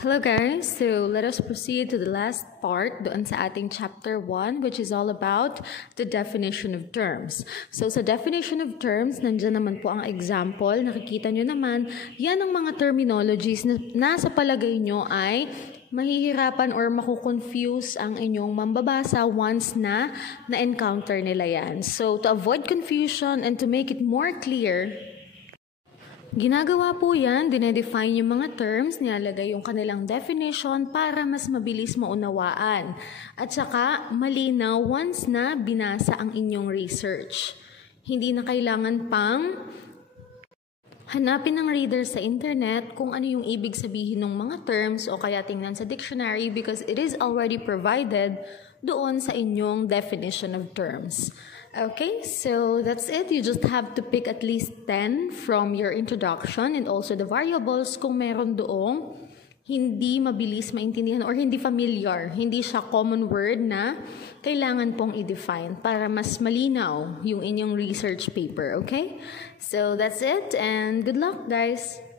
Hello guys, so let us proceed to the last part doon sa ating chapter 1 which is all about the definition of terms. So sa definition of terms, nandiyan naman po ang example. Nakikita nyo naman, yan ang mga terminologies na nasa palagay nyo ay mahihirapan or makukonfuse ang inyong mambabasa once na na-encounter nila yan. So to avoid confusion and to make it more clear, ginagawa po yan, dinedefine yung mga terms, nilalagay yung kanilang definition para mas mabilis maunawaan. At saka malinaw once na binasa ang inyong research. Hindi na kailangan pang hanapin ng reader sa internet kung ano yung ibig sabihin ng mga terms o kaya tingnan sa dictionary because it is already provided doon sa inyong definition of terms. Okay, so that's it. You just have to pick at least 10 from your introduction and also the variables kung meron doong hindi mabilis maintindihan or hindi familiar, hindi siya common word na kailangan pong i-define para mas malinaw yung inyong research paper, okay? So that's it and good luck guys!